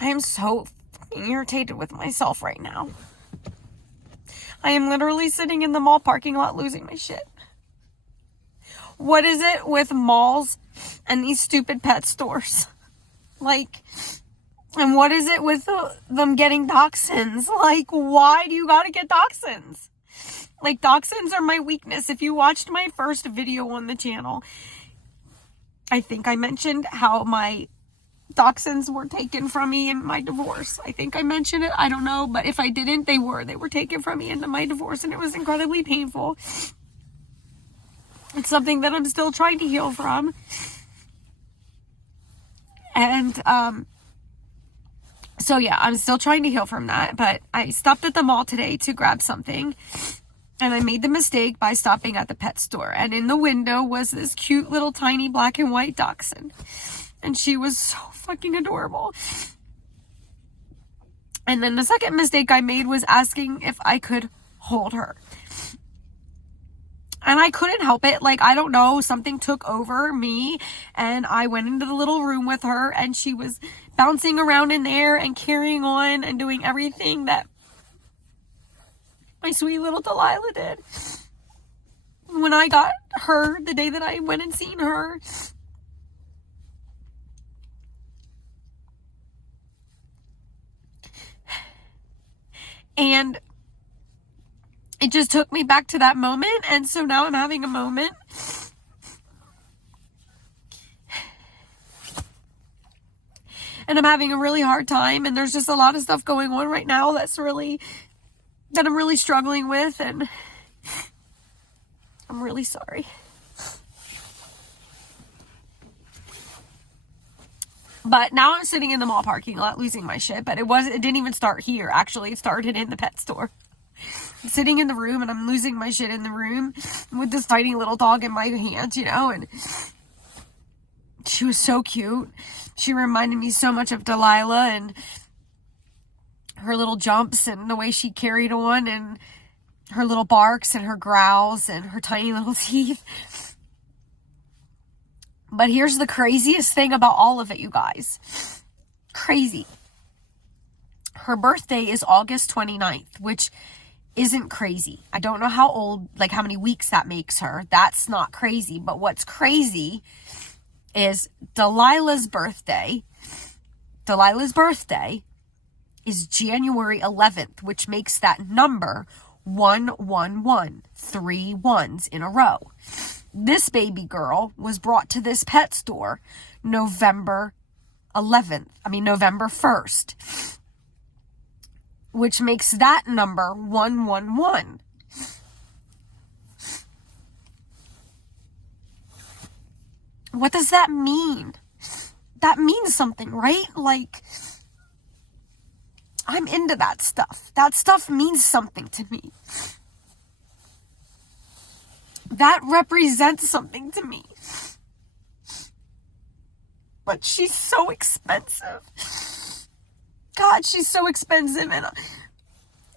I am so fucking irritated with myself right now. I am literally sitting in the mall parking lot losing my shit. What is it with malls and these stupid pet stores? Like, and what is it with them getting dachshunds? Like, why do you gotta get dachshunds? Like, dachshunds are my weakness. If you watched my first video on the channel, I think I mentioned how my dachshunds were taken from me in my divorce. I think I mentioned it. I don't know. But if I didn't, they were taken from me in my divorce, and it was incredibly painful. It's something that I'm still trying to heal from. And, so yeah, I'm still trying to heal from that. But I stopped at the mall today to grab something. And I made the mistake by stopping at the pet store. And in the window was this cute little tiny black and white dachshund. And she was so fucking adorable. And then the second mistake I made was asking if I could hold her. And I couldn't help it. Like, I don't know, something took over me. And I went into the little room with her. And she was bouncing around in there and carrying on and doing everything that my sweet little Delilah did. When I got her, the day that I went and seen her, and it just took me back to that moment. And so now I'm having a moment. And I'm having a really hard time. And there's just a lot of stuff going on right now that I'm really struggling with. And I'm really sorry. But now I'm sitting in the mall parking lot losing my shit. But it didn't even start here. Actually, it started in the pet store. I'm sitting in the room and I'm losing my shit in the room with this tiny little dog in my hands, and she was so cute. She reminded me so much of Delilah and her little jumps and the way she carried on and her little barks and her growls and her tiny little teeth. But here's the craziest thing about all of it, you guys. Crazy. Her birthday is August 29th, which isn't crazy. I don't know how old, like how many weeks that makes her. That's not crazy. But what's crazy is Delilah's birthday. Delilah's birthday is January 11th, which makes that number 111, 3 ones in a row. This baby girl was brought to this pet store November 1st, which makes that number 111. What does that mean? That means something, right? Like, I'm into that stuff. That stuff means something to me. That represents something to me. But she's so expensive. God, she's so expensive, and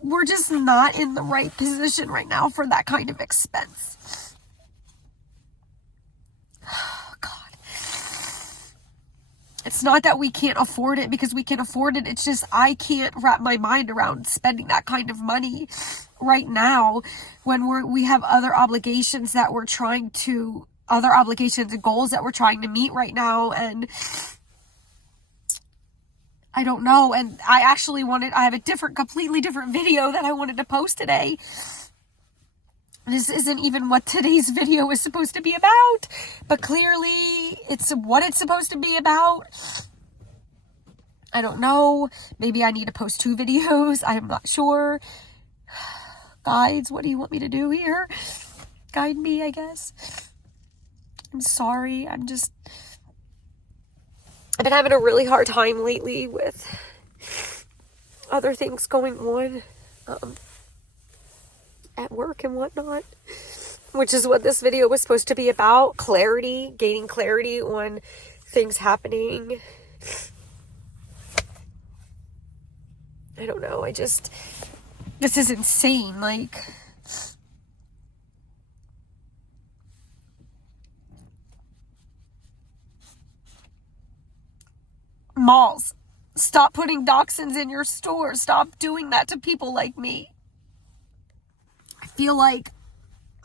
we're just not in the right position right now for that kind of expense. God. It's not that we can't afford it, because we can afford it. It's just I can't wrap my mind around spending that kind of money right now when we have other obligations and goals that we're trying to meet right now. And I don't know. And I have a completely different video that I wanted to post today. This isn't even what today's video is supposed to be about, but clearly it's what it's supposed to be about. I don't know. Maybe I need to post 2 videos. I am not sure. Guides, what do you want me to do here? Guide me, I guess. I'm sorry. I've been having a really hard time lately with other things going on at work and whatnot, which is what this video was supposed to be about. Gaining clarity on things happening. I don't know. This is insane. Like, malls. Stop putting dachshunds in your store. Stop doing that to people like me. I feel like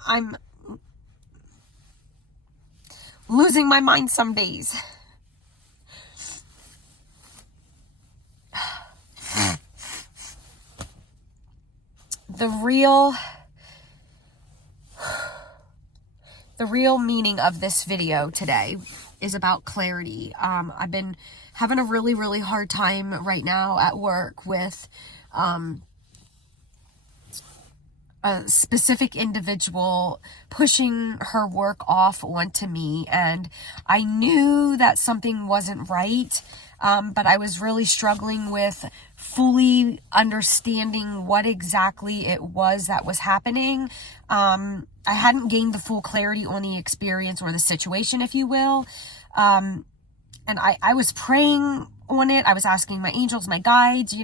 I'm losing my mind some days. The real meaning of this video today is about clarity. I've been having a really, really hard time right now at work with a specific individual pushing her work off onto me, and I knew that something wasn't right, but I was really struggling with fully understanding what exactly it was that was happening. I hadn't gained the full clarity on the experience or the situation, if you will. And I was praying on it. I was asking my angels, my guides,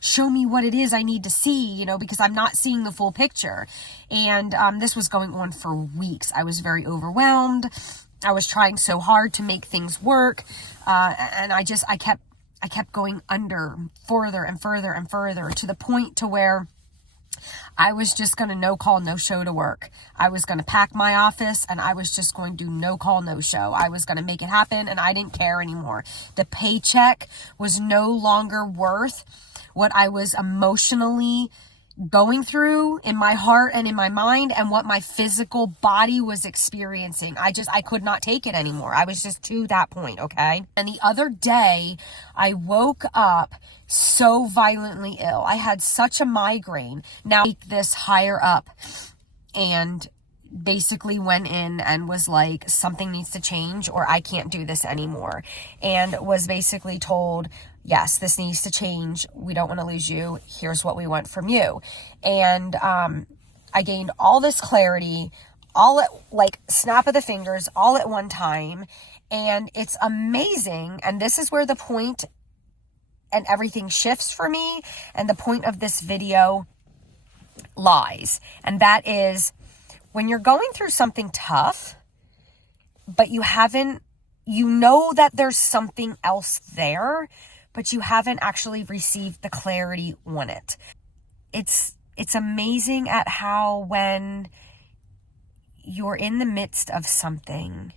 show me what it is I need to see, because I'm not seeing the full picture. And this was going on for weeks. I was very overwhelmed. I was trying so hard to make things work. And I kept going under further and further and further, to the point to where I was just going to no call, no show to work. I was going to pack my office and I was just going to no call, no show. I was going to make it happen and I didn't care anymore. The paycheck was no longer worth what I was emotionally going through in my heart and in my mind, and what my physical body was experiencing. I could not take it anymore. I was just to that point, okay? And the other day, I woke up so violently ill. I had such a migraine. Now, this higher up, and basically went in and was like, something needs to change or I can't do this anymore. And was basically told, yes, this needs to change. We don't want to lose you. Here's what we want from you. And I gained all this clarity, all at like snap of the fingers, all at one time. And it's amazing. And this is where the point and everything shifts for me. And the point of this video lies. And that is, when you're going through something tough, but you know that there's something else there, but you haven't actually received the clarity on it. It's amazing at how when you're in the midst of something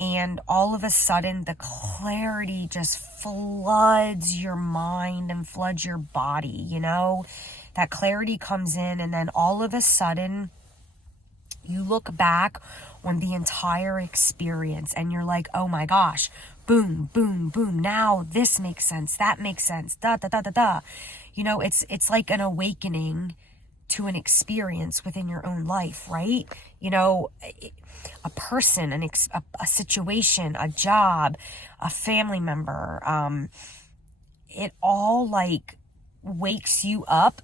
and all of a sudden the clarity just floods your mind and floods your body, that clarity comes in, and then all of a sudden you look back on the entire experience and you're like, oh my gosh, boom, boom, boom. Now this makes sense. That makes sense. Da, da, da, da, da. It's like an awakening to an experience within your own life, right? A person, a situation, a job, a family member. It all like wakes you up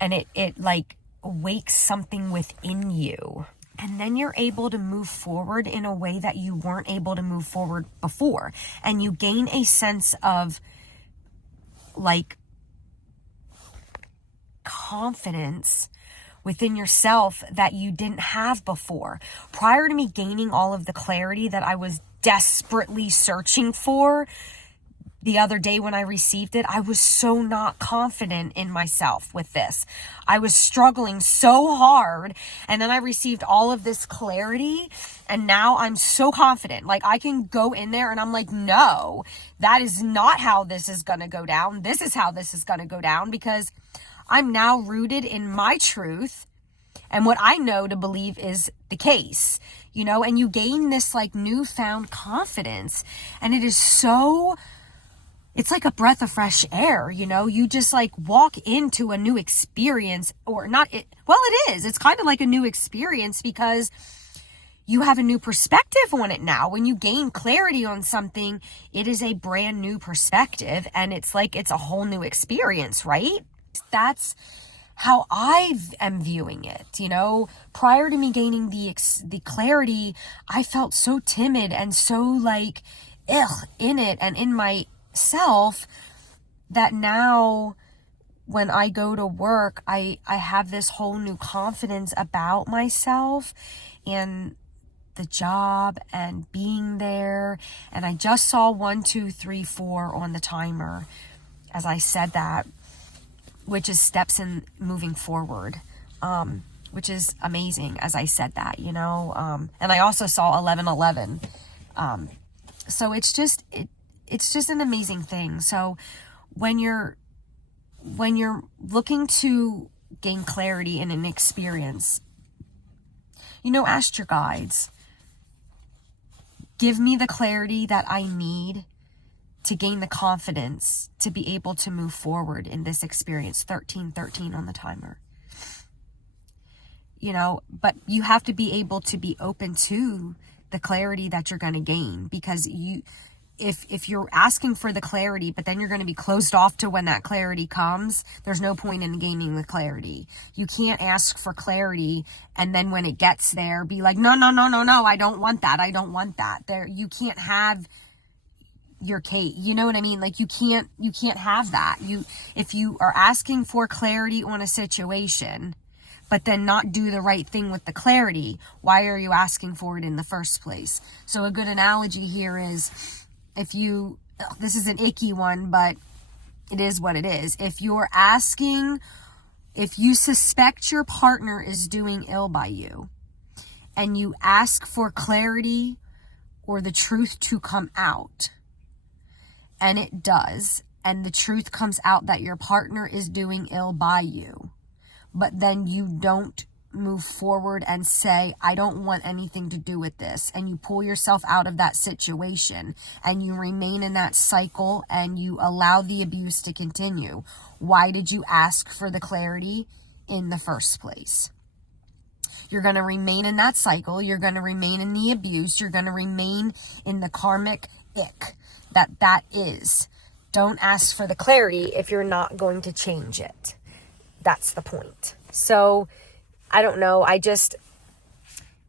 and it like wakes something within you. And then you're able to move forward in a way that you weren't able to move forward before. And you gain a sense of like confidence within yourself that you didn't have before. Prior to me gaining all of the clarity that I was desperately searching for, the other day when I received it, I was so not confident in myself with this. I was struggling so hard, and then I received all of this clarity, and now I'm so confident. Like, I can go in there and I'm like, no, that is not how this is going to go down. This is how this is going to go down, because I'm now rooted in my truth and what I know to believe is the case, and you gain this like newfound confidence, and it is so... it's like a breath of fresh air, you just like walk into a new experience, or not it. Well, it is. It's kind of like a new experience because you have a new perspective on it now. When you gain clarity on something, it is a brand new perspective, and it's like, it's a whole new experience, right? That's how I am viewing it. Prior to me gaining the clarity, I felt so timid and so like, in it and in my self, that now when I go to work, I have this whole new confidence about myself, and the job and being there. And I just saw 1, 2, 3, 4 on the timer as I said that, which is steps in moving forward, which is amazing as I said that, you know. And I also saw 11:11. So it's just an amazing thing. So when you're looking to gain clarity in an experience, you know, ask your guides, give me the clarity that I need to gain the confidence to be able to move forward in this experience. 13:13 on the timer. You know, but you have to be able to be open to the clarity that you're going to gain, because if you're asking for the clarity, but then you're going to be closed off to when that clarity comes, there's no point in gaining the clarity. You can't ask for clarity and then when it gets there, be like, no, I don't want that. I don't want that. You can't have your cake. You know what I mean? Like you can't have that. If you are asking for clarity on a situation, but then not do the right thing with the clarity, why are you asking for it in the first place? So a good analogy here is, this is an icky one, but it is what it is. If you suspect your partner is doing ill by you, and you ask for clarity or the truth to come out, and it does, and the truth comes out that your partner is doing ill by you, but then you don't move forward and say, I don't want anything to do with this, and you pull yourself out of that situation and you remain in that cycle and you allow the abuse to continue, why did you ask for the clarity in the first place? You're going to remain in that cycle. You're going to remain in the abuse. You're going to remain in the karmic ick that is. Don't ask for the clarity if you're not going to change it. That's the point. So I don't know.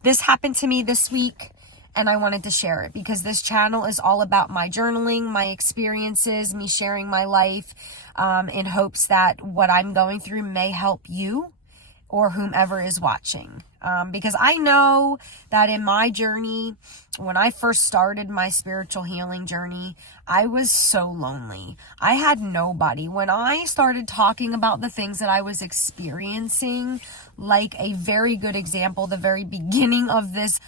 This happened to me this week and I wanted to share it because this channel is all about my journaling, my experiences, me sharing my life, in hopes that what I'm going through may help you or whomever is watching. Because I know that in my journey, when I first started my spiritual healing journey, I was so lonely. I had nobody. When I started talking about the things that I was experiencing, like a very good example, the very beginning of this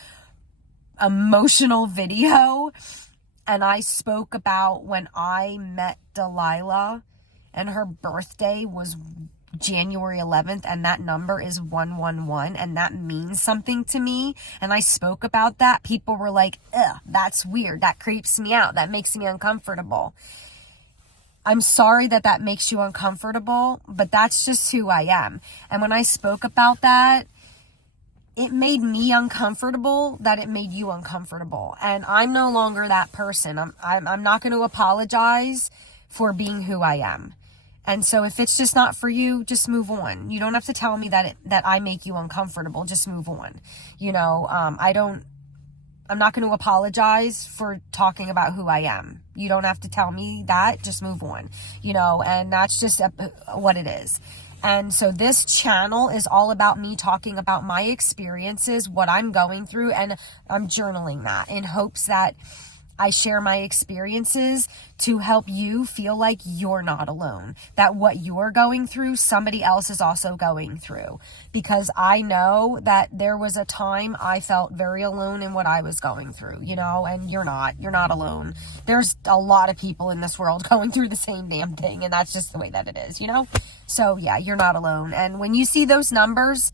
emotional video, and I spoke about when I met Delilah and her birthday was January 11th, and that number is 111, and that means something to me, and I spoke about that. People were like, ugh, that's weird, that creeps me out, that makes me uncomfortable. I'm sorry that makes you uncomfortable, but that's just who I am. And when I spoke about that, it made me uncomfortable that it made you uncomfortable, and I'm no longer that person. I'm not going to apologize for being who I am. And so if it's just not for you, just move on. You don't have to tell me that I make you uncomfortable. Just move on. You know, I'm not going to apologize for talking about who I am. You don't have to tell me that. Just move on. You know, and that's just what it is. And so this channel is all about me talking about my experiences, what I'm going through, and I'm journaling that in hopes that I share my experiences to help you feel like you're not alone, that what you're going through, somebody else is also going through. Because I know that there was a time I felt very alone in what I was going through, you know, and you're not alone. There's a lot of people in this world going through the same damn thing, and that's just the way that it is, you know? So yeah, you're not alone. And when you see those numbers,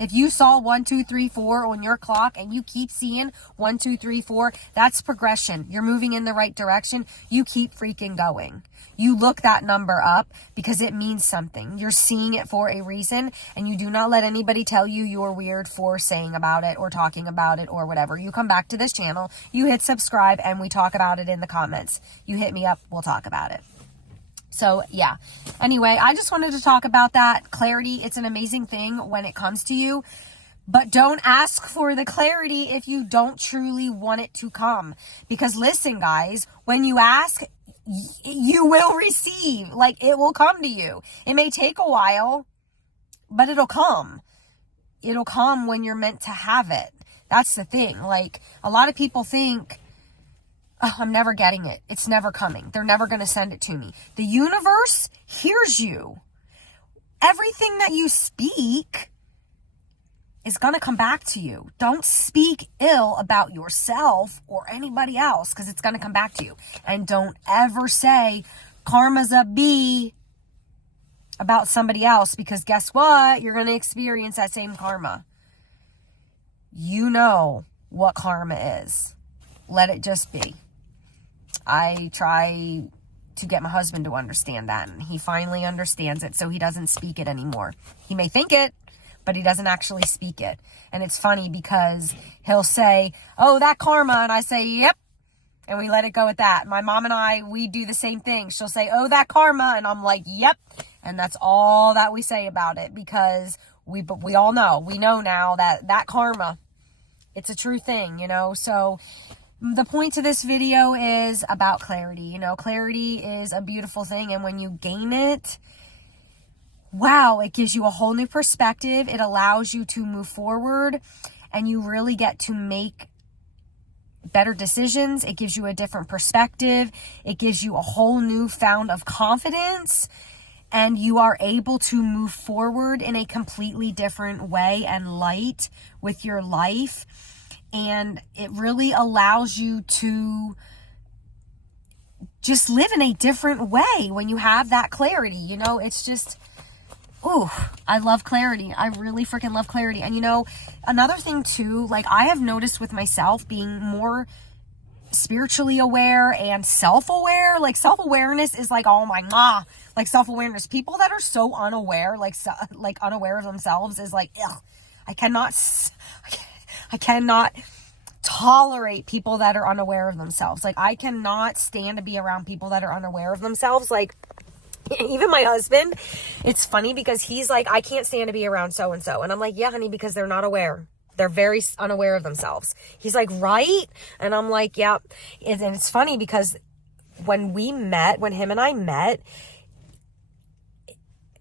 if you saw 1, 2, 3, 4 on your clock and you keep seeing 1, 2, 3, 4, that's progression. You're moving in the right direction. You keep freaking going. You look that number up because it means something. You're seeing it for a reason, and you do not let anybody tell you you're weird for saying about it or talking about it or whatever. You come back to this channel, you hit subscribe, and we talk about it in the comments. You hit me up, we'll talk about it. So yeah, anyway, I just wanted to talk about that. Clarity, it's an amazing thing when it comes to you, but don't ask for the clarity if you don't truly want it to come. Because listen, guys, when you ask, you will receive. Like, it will come to you. It may take a while, but it'll come. It'll come when you're meant to have it. That's the thing. Like, a lot of people think, oh, I'm never getting it. It's never coming. They're never going to send it to me. The universe hears you. Everything that you speak is going to come back to you. Don't speak ill about yourself or anybody else, because it's going to come back to you. And don't ever say karma's a B about somebody else, because guess what? You're going to experience that same karma. You know what karma is. Let it just be. I try to get my husband to understand that, and he finally understands it, so he doesn't speak it anymore. He may think it, but he doesn't actually speak it. And it's funny because he'll say, oh, that karma, and I say, yep, and we let it go at that. My mom and I, we do the same thing. She'll say, oh, that karma, and I'm like, yep, and that's all that we say about it, because we all know, we know now that karma, it's a true thing, you know. So the point to this video is about clarity. You know, clarity is a beautiful thing, and when you gain it, wow, it gives you a whole new perspective. It allows you to move forward, and you really get to make better decisions. It gives you a different perspective. It gives you a whole new found of confidence, and you are able to move forward in a completely different way and light with your life. And it really allows you to just live in a different way when you have that clarity. You know, it's just, ooh, I love clarity. I really freaking love clarity. And you know, another thing too, like I have noticed with myself being more spiritually aware and self-aware. Like self-awareness is like, oh my god, like self-awareness. People that are so unaware, like unaware of themselves is like, ugh, I cannot tolerate people that are unaware of themselves. Like I cannot stand to be around people that are unaware of themselves. Like even my husband, it's funny because he's like, I can't stand to be around so-and-so. And I'm like, yeah, honey, because they're not aware. They're very unaware of themselves. He's like, right? And I'm like, yeah. And it's funny because when him and I met,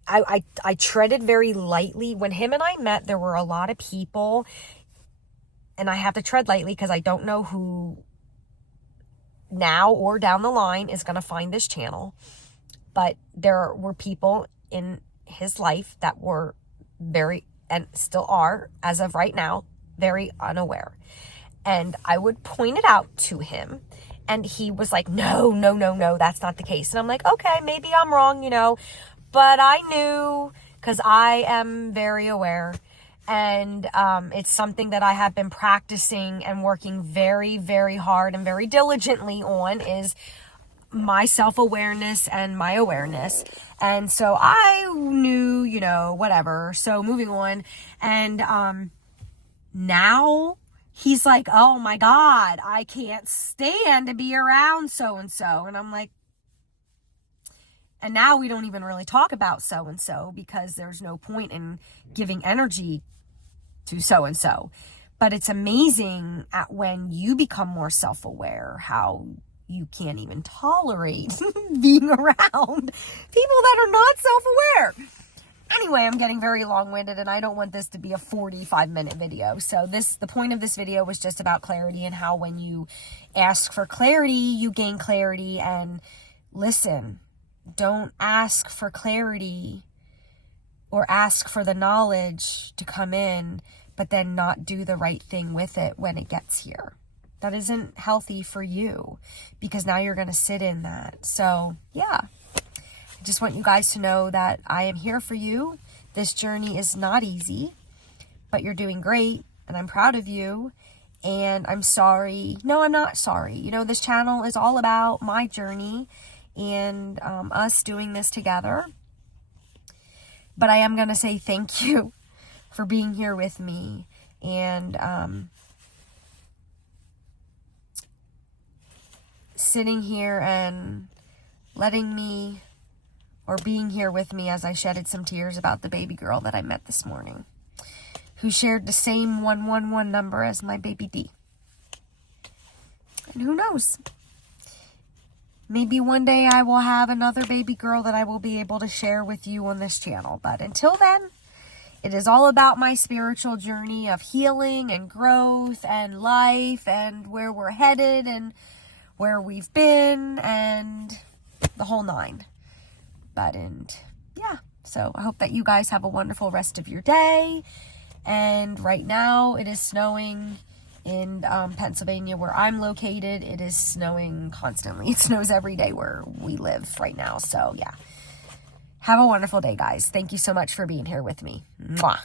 I treaded very lightly. When him and I met, there were a lot of people, and I have to tread lightly because I don't know who now or down the line is going to find this channel. But there were people in his life that were very, and still are, as of right now, very unaware. And I would point it out to him, and he was like, no, that's not the case. And I'm like, okay, maybe I'm wrong, you know, but I knew, because I am very aware. And it's something that I have been practicing and working very, very hard and very diligently on, is my self-awareness and my awareness. And so I knew, you know, whatever. So moving on. And now he's like, oh my God, I can't stand to be around so-and-so. And I'm like, and now we don't even really talk about so-and-so because there's no point in giving energy to so-and-so. But it's amazing at when you become more self-aware how you can't even tolerate being around people that are not self-aware. Anyway, I'm getting very long-winded, and I don't want this to be a 45-minute video. So the point of this video was just about clarity, and how when you ask for clarity, you gain clarity. And listen, don't ask for clarity or ask for the knowledge to come in, but then not do the right thing with it when it gets here. That isn't healthy for you, because now you're going to sit in that. So yeah, I just want you guys to know that I am here for you. This journey is not easy, but you're doing great, and I'm proud of you. And I'm sorry. No, I'm not sorry. You know, this channel is all about my journey and us doing this together. But I am going to say thank you for being here with me, and sitting here and letting me, or being here with me as I shedded some tears about the baby girl that I met this morning, who shared the same 111 number as my baby D. And who knows? Maybe one day I will have another baby girl that I will be able to share with you on this channel. But until then, It is all about my spiritual journey of healing and growth and life and where we're headed and where we've been and the whole nine. Yeah, so I hope that you guys have a wonderful rest of your day. And right now it is snowing in Pennsylvania where I'm located. It is snowing constantly. It snows every day where we live right now. So yeah, have a wonderful day, guys. Thank you so much for being here with me. Mwah.